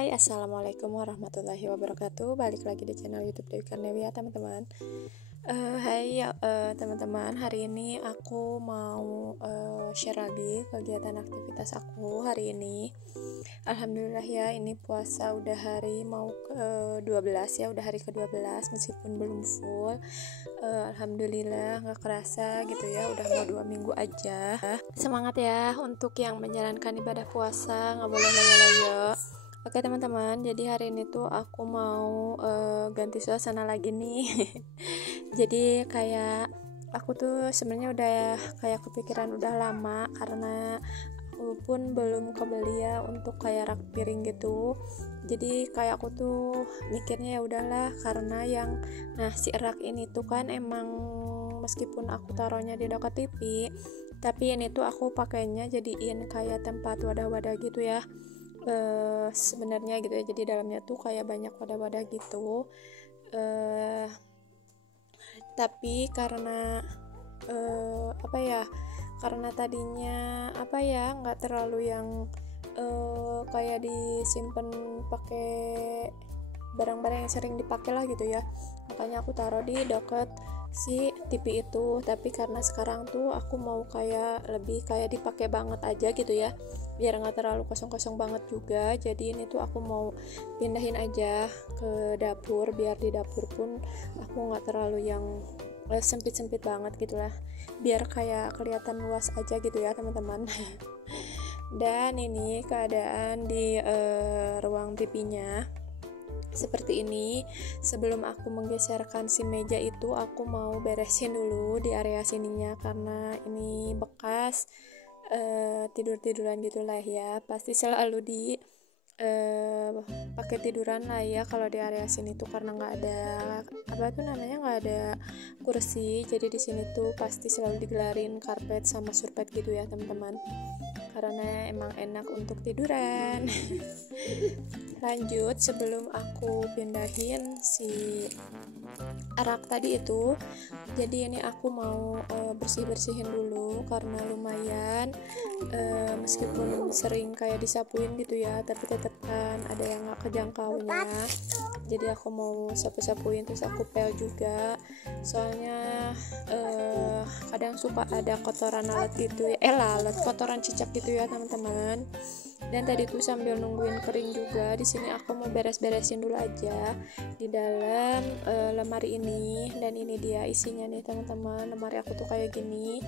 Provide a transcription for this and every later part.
Hai, assalamualaikum warahmatullahi wabarakatuh. Balik lagi di channel YouTube Dewi Karnewi ya teman-teman. Teman-teman, hari ini aku mau share lagi kegiatan aktivitas aku hari ini. Alhamdulillah ya, ini puasa udah hari mau ke 12 ya, udah hari ke-12 meskipun belum full. Alhamdulillah nggak kerasa gitu ya, udah mau 2 minggu aja. Semangat ya untuk yang menjalankan ibadah puasa, nggak boleh loyo-loyo. Oke teman-teman, jadi hari ini tuh aku mau ganti suasana lagi nih. Jadi kayak aku tuh sebenarnya udah kayak kepikiran udah lama, karena aku pun belum kebeli ya untuk kayak rak piring gitu. Jadi kayak aku tuh mikirnya ya udahlah, karena yang si rak ini tuh kan emang meskipun aku taruhnya di dekat TV, tapi ini tuh aku pakainya jadiin kayak tempat wadah-wadah gitu ya. Sebenarnya gitu ya, jadi dalamnya tuh kayak banyak wadah-wadah gitu, tapi karena karena tadinya nggak terlalu yang kayak disimpan pakai barang-barang yang sering dipakai lah gitu ya, makanya aku taruh di deket si TV itu. Tapi karena sekarang tuh aku mau kayak lebih kayak dipakai banget aja gitu ya, biar nggak terlalu kosong-kosong banget juga. Jadi ini tuh aku mau pindahin aja ke dapur, biar di dapur pun aku nggak terlalu yang sempit-sempit banget gitulah, biar kayak kelihatan luas aja gitu ya teman-teman. Dan ini keadaan di ruang TV-nya seperti ini. Sebelum aku menggeserkan si meja itu, aku mau beresin dulu di area sininya, karena ini bekas tidur-tiduran gitulah ya, pasti selalu di pakai tiduran lah ya kalau di area sini tuh, karena nggak ada nggak ada kursi. Jadi di sini tuh pasti selalu digelarin karpet sama surpet gitu ya teman-teman, karena emang enak untuk tiduran. Lanjut, sebelum aku pindahin si rak tadi itu, jadi ini aku mau bersih-bersihin dulu, karena lumayan meskipun sering kayak disapuin gitu ya, tapi tetap kan ada yang gak kejangkaunya. Jadi aku mau sapu-sapuin, terus aku pel juga, soalnya kadang suka ada kotoran lalat gitu ya, kotoran cicak gitu ya teman-teman. Dan tadi tuh sambil nungguin kering juga, di sini aku mau beres-beresin dulu aja di dalam lemari ini. Dan ini dia isinya nih teman-teman, lemari aku tuh kayak gini.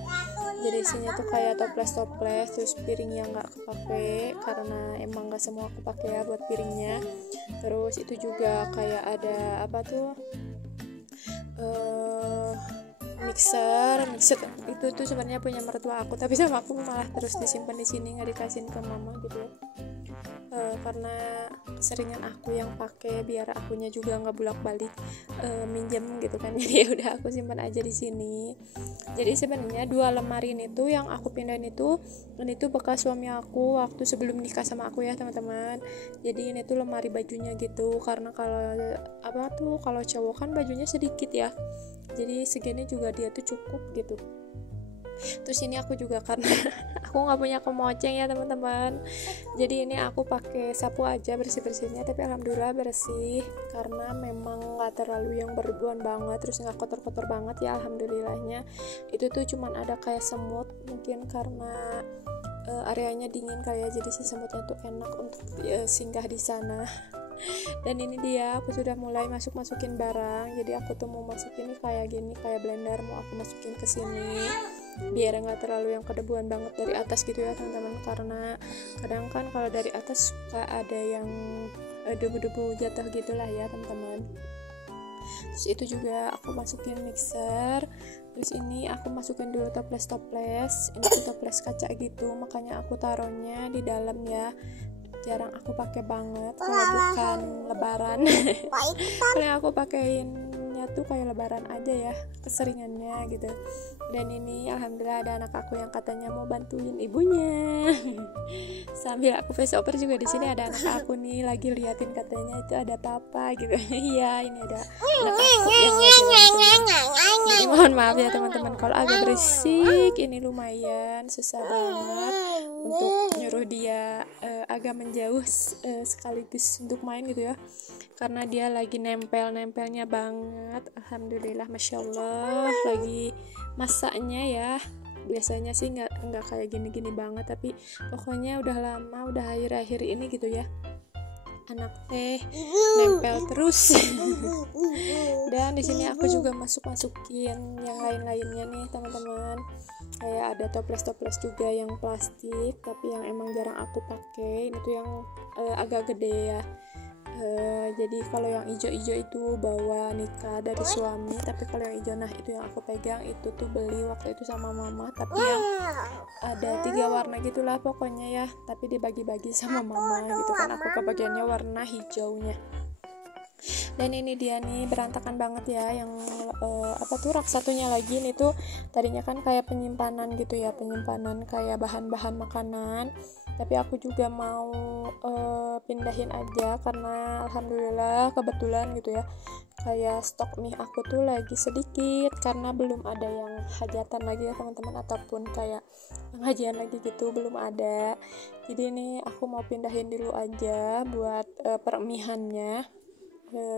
Jadi isinya tuh kayak toples-toples, terus piring yang nggak kepake, karena emang nggak semua aku pakai ya buat piringnya. Terus itu juga kayak ada mixer itu tuh sebenarnya punya mertua aku, tapi sama aku malah terus disimpan di sini, nggak dikasihin ke mama gitu ya. Karena keseringan aku yang pakai, biar akunya juga nggak bolak-balik minjem gitu kan. Jadi ya udah aku simpan aja di sini. Jadi sebenarnya 2 lemari ini tuh yang aku pindahin itu, ini tuh bekas suami aku waktu sebelum nikah sama aku ya teman-teman. Jadi ini tuh lemari bajunya gitu, karena kalau cowok kan bajunya sedikit ya, jadi segini juga dia tuh cukup gitu. Terus ini aku juga karena aku nggak punya kemoceng ya teman-teman, jadi ini aku pakai sapu aja bersih-bersihnya, tapi alhamdulillah bersih, karena memang nggak terlalu yang berlebihan banget, terus nggak kotor-kotor banget ya alhamdulillahnya. Itu tuh cuman ada kayak semut, mungkin karena areanya dingin kali ya, jadi si semutnya tuh enak untuk singgah di sana. Dan ini dia, aku sudah mulai masukin barang. Jadi aku tuh mau masukin kayak gini, kayak blender, mau aku masukin ke sini biar nggak terlalu yang kedebuan banget dari atas gitu ya teman-teman, karena kadang kan kalau dari atas suka ada yang debu-debu jatuh gitulah ya teman-teman. Terus itu juga aku masukin mixer. Terus ini aku masukin dulu toples, ini tuh toples kaca gitu, makanya aku taruhnya di dalam ya, jarang aku pakai banget kalau bukan lebaran. Kalau yang aku pakainya tuh kayak lebaran aja ya, keseringannya gitu. Dan ini alhamdulillah ada anak aku yang katanya mau bantuin ibunya. Sambil aku voice over juga di sini ada anak aku nih lagi liatin, katanya itu ada papa gitu. Iya, ini ada anak aku yang lagi bantuin. Jadi mohon maaf ya teman-teman kalau agak berisik, ini lumayan susah banget untuk nyuruh dia agak menjauh sekaligus untuk main gitu ya, karena dia lagi nempelnya banget. Alhamdulillah, masya Allah, lagi masaknya ya. Biasanya sih nggak kayak gini-gini banget, tapi pokoknya udah lama, udah akhir-akhir ini gitu ya, anak teh nempel terus. Dan di sini aku juga masukin yang lain-lainnya nih teman-teman, kayak ada toples juga yang plastik tapi yang emang jarang aku pakai. Ini tuh yang agak gede ya. Jadi kalau yang ijo-ijo itu bawa nikah dari suami, tapi kalau yang ijo, nah itu yang aku pegang, itu tuh beli waktu itu sama mama, tapi yang ada 3 warna gitulah pokoknya ya, tapi dibagi-bagi sama mama gitu kan, aku kebagiannya warna hijaunya. Dan ini dia nih, berantakan banget ya, yang apa tuh rak satunya lagi nih tuh, tadinya kan kayak penyimpanan gitu ya, penyimpanan kayak bahan-bahan makanan, tapi aku juga mau pindahin aja karena alhamdulillah kebetulan gitu ya, kayak stok mie aku tuh lagi sedikit karena belum ada yang hajatan lagi ya teman-teman, ataupun kayak pengajian lagi gitu belum ada. Jadi ini aku mau pindahin dulu aja buat permihannya,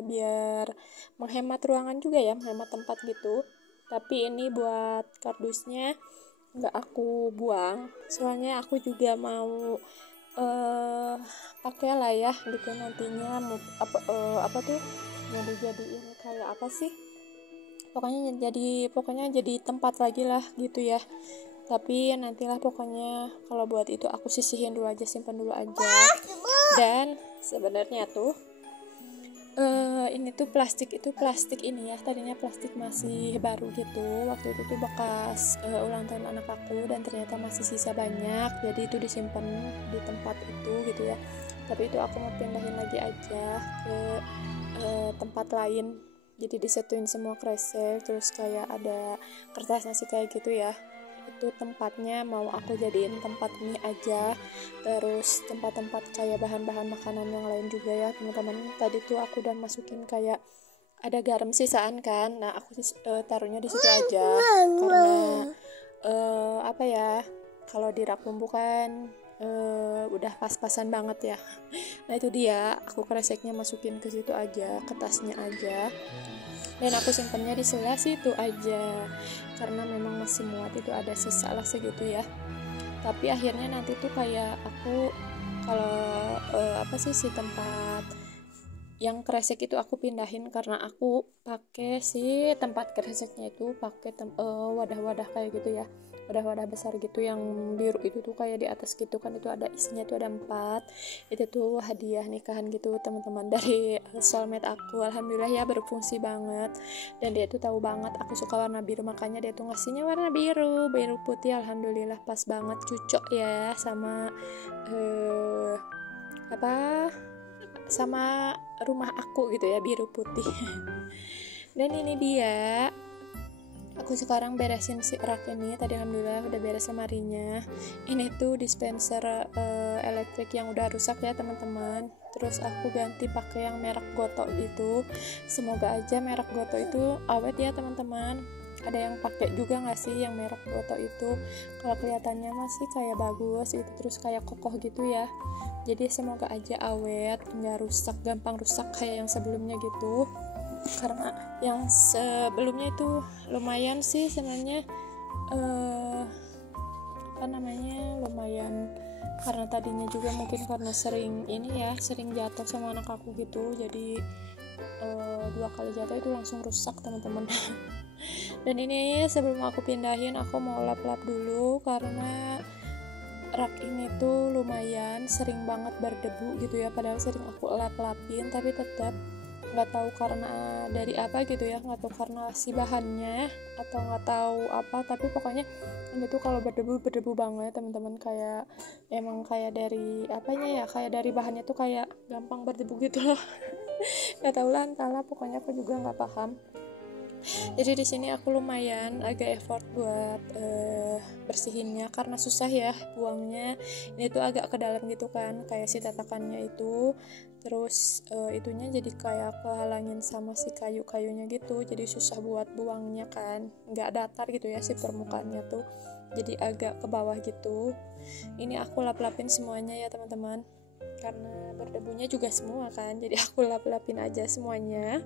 biar menghemat ruangan juga ya, menghemat tempat gitu. Tapi ini buat kardusnya nggak aku buang, soalnya aku juga mau pakai lah ya gitu nantinya, mau apa tuh mau dijadiin kayak apa sih, pokoknya jadi tempat lagi lah gitu ya. Tapi nantilah pokoknya, kalau buat itu aku sisihin dulu aja, simpan dulu aja. Dan sebenarnya tuh ini tuh plastik ini ya, tadinya plastik masih baru gitu, waktu itu tuh bekas ulang tahun anak aku, dan ternyata masih sisa banyak, jadi itu disimpan di tempat itu gitu ya. Tapi itu aku mau pindahin lagi aja ke tempat lain, jadi disatuin semua kresek, terus kayak ada kertas nasi kayak gitu ya, itu tempatnya mau aku jadiin tempat mie aja, terus tempat-tempat kayak bahan-bahan makanan yang lain juga ya teman-teman. Tadi tuh aku udah masukin kayak ada garam sisaan kan, nah aku taruhnya di situ aja karena apa ya, kalau di rak bumbu kan udah pas-pasan banget ya. Nah itu dia, aku kreseknya masukin ke situ aja, ke tasnya aja, dan aku simpannya di sela situ aja karena memang masih muat, itu ada sisa lah segitu ya. Tapi akhirnya nanti tuh kayak aku kalau apa sih si tempat yang kresek itu aku pindahin, karena aku pakai si tempat kreseknya itu pakai wadah-wadah kayak gitu ya, wadah-wadah besar gitu yang biru itu tuh, kayak di atas gitu kan, itu ada isinya tuh ada 4, itu tuh hadiah nikahan gitu teman-teman dari soulmate aku. Alhamdulillah ya, berfungsi banget, dan dia tuh tahu banget aku suka warna biru, makanya dia tuh ngasihnya warna biru putih. Alhamdulillah pas banget, cocok ya sama apa, sama rumah aku gitu ya, biru putih. Dan ini dia, aku sekarang beresin si rak ini. Tadi alhamdulillah udah beres lemarinya. Ini tuh dispenser elektrik yang udah rusak ya teman-teman, terus aku ganti pakai yang merek Goto itu. Semoga aja merek Goto itu awet ya teman-teman. Ada yang pakai juga nggak sih yang merek Goto itu? Kalau kelihatannya masih kayak bagus itu, terus kayak kokoh gitu ya. Jadi semoga aja awet, nggak rusak, gampang rusak kayak yang sebelumnya gitu. Karena yang sebelumnya itu lumayan sih sebenarnya apa namanya, lumayan, karena tadinya juga mungkin karena sering jatuh sama anak aku gitu, jadi 2 kali jatuh itu langsung rusak teman-teman. Dan ini sebelum aku pindahin, aku mau lap-lap dulu karena rak ini tuh lumayan sering banget berdebu gitu ya, padahal sering aku lap-lapin tapi tetap nggak tahu karena dari apa gitu ya, nggak tahu karena si bahannya atau nggak tahu apa, tapi pokoknya ini tuh kalau berdebu banget teman-teman, kayak emang kayak dari apanya ya, kayak dari bahannya tuh kayak gampang berdebu gitu loh. Nggak tahu lah, entahlah, pokoknya aku juga nggak paham. Jadi di sini aku lumayan agak effort buat bersihinnya karena susah ya buangnya. Ini tuh agak ke dalam gitu kan, kayak si tatakannya itu. Terus itunya jadi kayak kehalangin sama si kayu-kayunya gitu. Jadi susah buat buangnya kan, nggak datar gitu ya si permukaannya tuh. jadi agak ke bawah gitu. Ini aku lap-lapin semuanya ya teman-teman, karena berdebunya juga semua kan, jadi aku lap-lapin aja semuanya.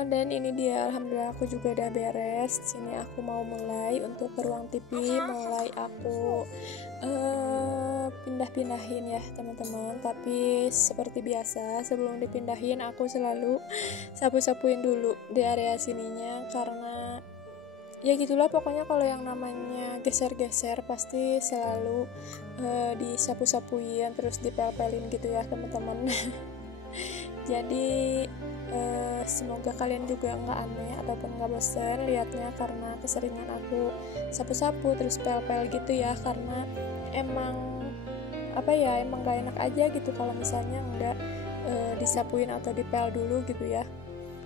Dan ini dia, alhamdulillah aku juga udah beres. Sini aku mau mulai untuk ke ruang TV, mulai aku pindah-pindahin ya teman-teman. Tapi seperti biasa sebelum dipindahin aku selalu sapu-sapuin dulu di area sininya, karena ya gitulah pokoknya kalau yang namanya geser-geser pasti selalu disapu-sapuin terus dipel-pelin gitu ya teman-teman. Jadi semoga kalian juga nggak aneh ataupun nggak bosen liatnya, karena keseringan aku sapu-sapu terus pel-pel gitu ya, karena emang emang gak enak aja gitu kalau misalnya nggak disapuin atau dipel dulu gitu ya.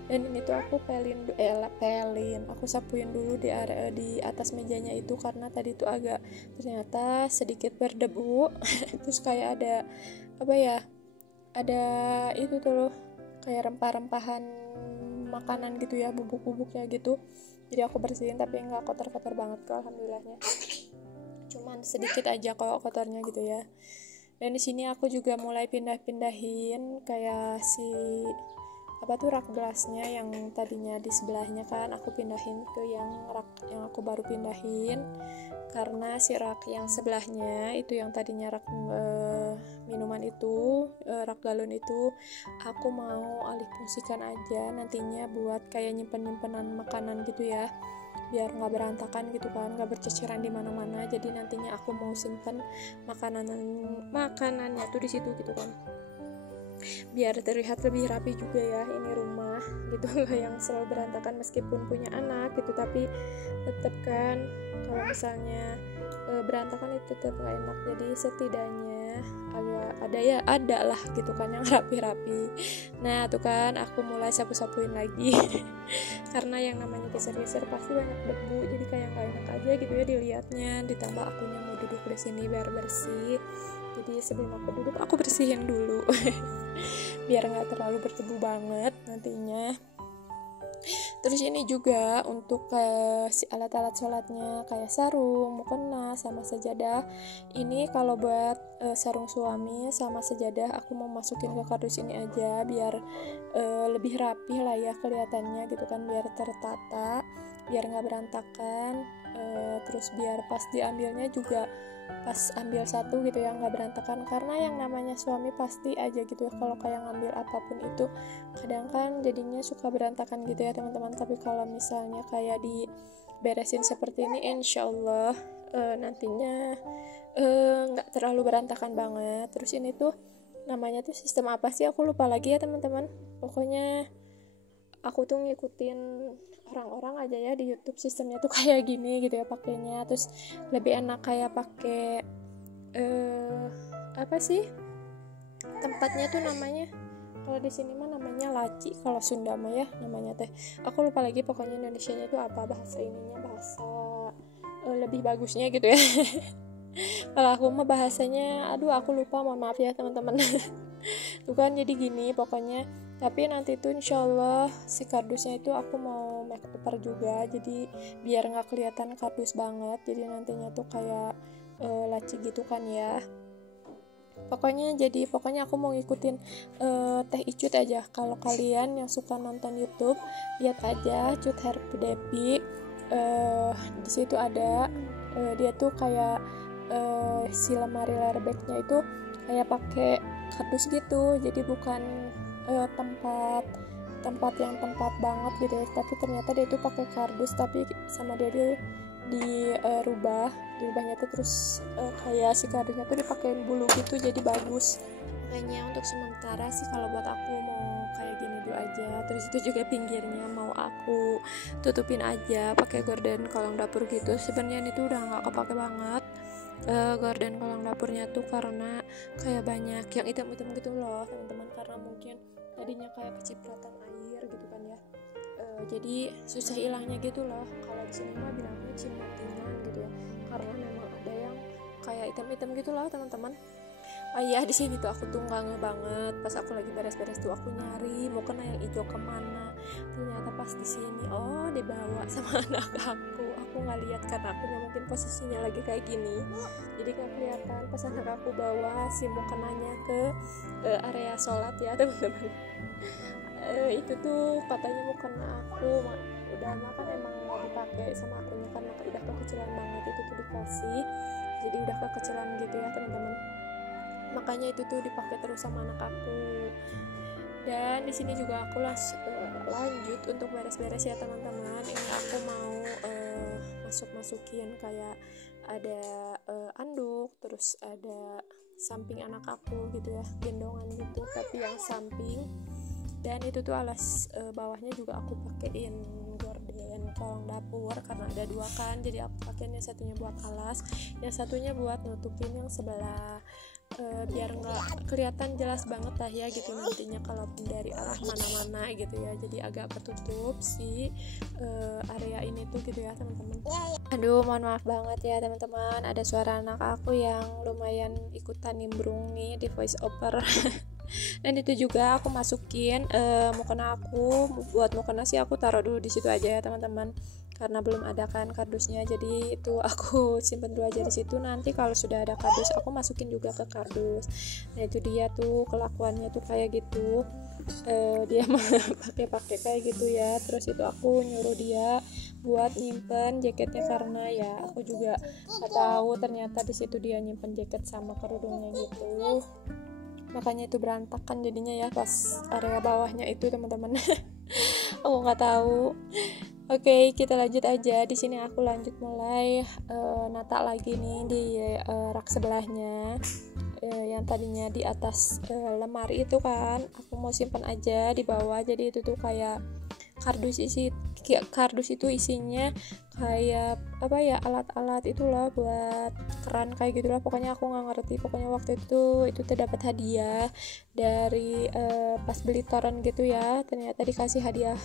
Dan ini tuh aku aku sapuin dulu di area di atas mejanya itu, karena tadi tuh agak ternyata sedikit berdebu. Terus kayak ada itu tuh loh, kayak rempah-rempahan makanan gitu ya, bubuk-bubuknya gitu. Jadi aku bersihin tapi nggak kotor-kotor banget kok alhamdulillahnya, cuman sedikit aja kok kotornya gitu ya. Dan di sini aku juga mulai pindah-pindahin kayak rak gelasnya yang tadinya di sebelahnya kan aku pindahin ke yang rak yang aku baru pindahin, karena si rak yang sebelahnya itu yang tadinya rak minuman itu, rak galon itu aku mau alih fungsikan aja nantinya buat kayak nyimpen-nyimpenan makanan gitu ya, biar nggak berantakan gitu kan, nggak berceceran di mana-mana. Jadi nantinya aku mau simpen makanannya tuh di situ gitu kan, biar terlihat lebih rapi juga ya ini rumah gitu. Nggak yang selalu berantakan meskipun punya anak gitu, tapi tetap kan kalau misalnya berantakan itu tetap gak enak. Jadi setidaknya ada lah gitu kan yang rapi-rapi. Nah tuh kan aku mulai sapu-sapuin lagi karena yang namanya geser-geser pasti banyak debu, jadi kayak gak enak aja gitu ya dilihatnya. Ditambah akunya mau duduk di sini biar bersih, jadi sebelum aku duduk aku bersihin dulu biar nggak terlalu berdebu banget nantinya. Terus ini juga untuk si alat-alat sholatnya kayak sarung, mukena, sama sajadah. Ini kalau buat sarung suami sama sajadah aku mau masukin ke kardus ini aja biar lebih rapi lah ya kelihatannya gitu kan, biar tertata, biar nggak berantakan. Terus biar pas diambilnya juga pas ambil satu gitu ya nggak berantakan, karena yang namanya suami pasti aja gitu ya kalau kayak ngambil apapun itu kadang kan jadinya suka berantakan gitu ya teman-teman. Tapi kalau misalnya kayak diberesin seperti ini insyaallah nantinya nggak terlalu berantakan banget. Terus ini tuh namanya tuh sistem apa sih aku lupa lagi ya teman-teman, pokoknya aku tuh ngikutin orang-orang aja ya di YouTube, sistemnya tuh kayak gini gitu ya pakainya. Terus lebih enak kayak pakai tempatnya tuh namanya, kalau di sini mah namanya laci, kalau Sunda mah ya namanya teh aku lupa lagi, pokoknya Indonesianya itu apa bahasa lebih bagusnya gitu ya. Kalau aku mah bahasanya aku lupa, mohon maaf ya teman-teman. Tuh kan jadi gini pokoknya. Tapi nanti tuh insyaallah si kardusnya itu aku mau make over juga, jadi biar nggak kelihatan kardus banget, jadi nantinya tuh kayak laci gitu kan ya. Pokoknya aku mau ngikutin Teh Icut aja. Kalau kalian yang suka nonton YouTube, lihat aja Cut Happy Depi. Di situ ada dia tuh kayak si lemari leather bag-nya itu kayak pakai kardus gitu, jadi bukan tempat yang tempat banget gitu ya, tapi ternyata dia itu pakai kardus, tapi sama dia dirubahnya tuh terus kayak si kardusnya tuh dipakein bulu gitu, jadi bagus. Makanya untuk sementara sih kalau buat aku mau kayak gini dulu aja. Terus itu juga pinggirnya mau aku tutupin aja pakai gorden kolong dapur gitu. Sebenarnya itu udah nggak kepake banget gorden kolong dapurnya tuh, karena kayak banyak yang hitam-hitam gitu loh teman-teman, karena mungkin tadinya kayak kecipratan air gitu kan ya, jadi susah hilangnya gitu loh. Kalau di sini mah bilangnya cimatingan gitu ya, karena memang ada yang kayak hitam-hitam gitu loh teman-teman. Iya di sini tuh aku tuh nggak banget, pas aku lagi beres-beres tuh aku nyari mau kena yang hijau kemana, ternyata pas di sini dibawa sama anak aku aku nggak lihat karena akunya mungkin posisinya lagi kayak gini, jadi nggak kelihatan pas anak aku bawa si mukenanya ke area sholat ya teman-teman. Itu tuh katanya mukena aku udah makan emang mau dipakai sama akunya karena udah kekecilan banget, itu tuh dikasih jadi udah kekecilan gitu ya teman-teman, makanya itu tuh dipakai terus sama anak aku. Dan di sini juga aku lanjut untuk beres-beres ya teman-teman. Ini aku mau masukin kayak ada anduk, terus ada samping anak aku gitu ya, gendongan gitu tapi yang samping. Dan itu tuh alas bawahnya juga aku pakein gorden kolong dapur karena ada 2 kan, jadi aku pakainya satunya buat alas, yang satunya buat nutupin yang sebelah, biar nggak kelihatan jelas banget lah ya gitu nantinya kalau dari arah mana-mana gitu ya, jadi agak ketutup si area ini tuh gitu ya teman-teman. Aduh mohon maaf banget ya teman-teman, ada suara anak aku yang lumayan ikutan nimbrung nih di voice over. Dan itu juga aku masukin mukena aku, buat mukena sih aku taruh dulu di situ aja ya teman-teman karena belum ada kan kardusnya, jadi itu aku simpen dulu aja di situ, nanti kalau sudah ada kardus aku masukin juga ke kardus. Nah itu dia tuh kelakuannya tuh kayak gitu, dia pakai kayak gitu ya. Terus itu aku nyuruh dia buat nyimpen jaketnya karena ya aku juga nggak tahu ternyata di situ dia nyimpen jaket sama kerudungnya gitu, makanya itu berantakan jadinya ya pas area bawahnya itu teman-teman. Aku nggak tahu. Oke, kita lanjut aja. Di sini aku lanjut mulai nata lagi nih di rak sebelahnya. Yang tadinya di atas lemari itu kan aku mau simpan aja di bawah, jadi itu tuh kayak kardus itu isinya kayak apa ya, alat-alat itulah buat keran kayak gitulah, pokoknya aku nggak ngerti. Pokoknya waktu itu terdapat hadiah dari pas beli toren gitu ya, ternyata dikasih hadiah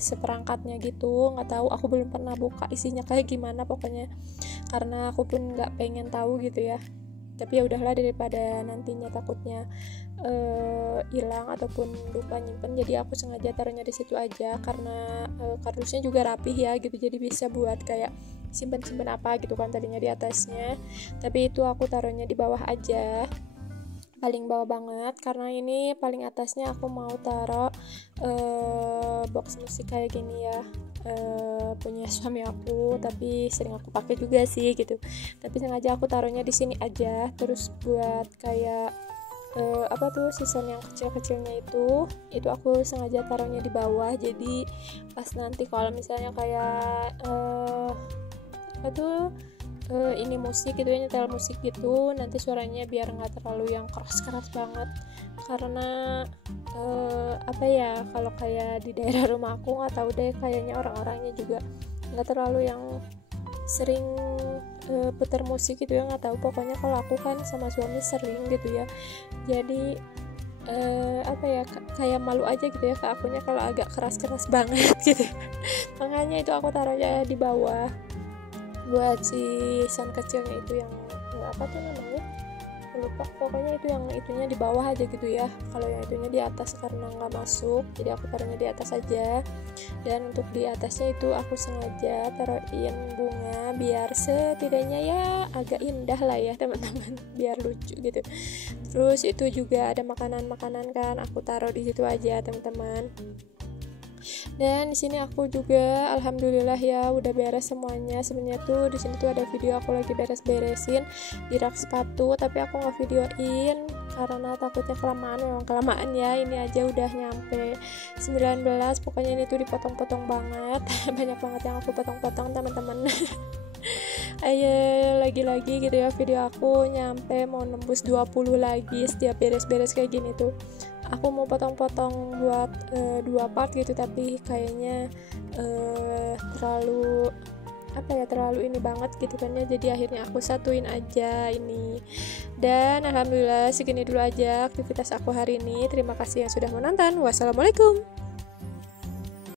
seperangkatnya gitu, nggak tahu, aku belum pernah buka isinya kayak gimana pokoknya karena aku pun nggak pengen tahu gitu ya. Tapi ya udahlah, daripada nantinya takutnya hilang ataupun lupa nyimpen, jadi aku sengaja taruhnya di situ aja karena kardusnya juga rapih ya gitu, jadi bisa buat kayak simpen apa gitu kan tadinya di atasnya, tapi itu aku taruhnya di bawah aja, paling bawah banget karena ini paling atasnya aku mau taruh box musik kayak gini ya, punya suami aku tapi sering aku pakai juga sih gitu, tapi sengaja aku taruhnya di sini aja. Terus buat kayak apa tuh season yang kecil-kecilnya itu aku sengaja taruhnya di bawah, jadi pas nanti kalau misalnya kayak apa tuh ini musik gitu ya, nyetel musik gitu, nanti suaranya biar nggak terlalu yang keras banget karena apa ya, kalau kayak di daerah rumah aku nggak tahu deh, kayaknya orang-orangnya juga nggak terlalu yang sering putar musik gitu ya, nggak tahu. Pokoknya kalau aku kan sama suami sering gitu ya, jadi apa ya, kayak malu aja gitu ya ke akunya kalau agak keras banget gitu. Makanya itu aku taruhnya di bawah buat si sound kecilnya itu yang apa tuh namanya, lupa, pokoknya itu yang itunya di bawah aja gitu ya, kalau yang itunya di atas karena nggak masuk, jadi aku taruhnya di atas aja. Dan untuk di atasnya itu aku sengaja taruhin bunga biar setidaknya ya agak indah lah ya teman-teman, biar lucu gitu. Terus itu juga ada makanan kan, aku taruh di situ aja teman-teman. Dan di sini aku juga alhamdulillah ya udah beres semuanya. Sebenarnya tuh di sini tuh ada video aku lagi beres-beresin di rak sepatu, tapi aku nggak videoin karena takutnya kelamaan. Memang kelamaan ya, ini aja udah nyampe 19, pokoknya ini tuh dipotong-potong banget. Banyak banget yang aku potong-potong teman-teman. Ayo lagi-lagi gitu ya, video aku nyampe mau nembus 20 lagi setiap beres-beres kayak gini tuh. Aku mau potong-potong buat 2 part gitu, tapi kayaknya terlalu apa ya, terlalu ini banget gitu kan ya, jadi akhirnya aku satuin aja ini. Dan alhamdulillah segini dulu aja aktivitas aku hari ini. Terima kasih yang sudah menonton. Wassalamualaikum.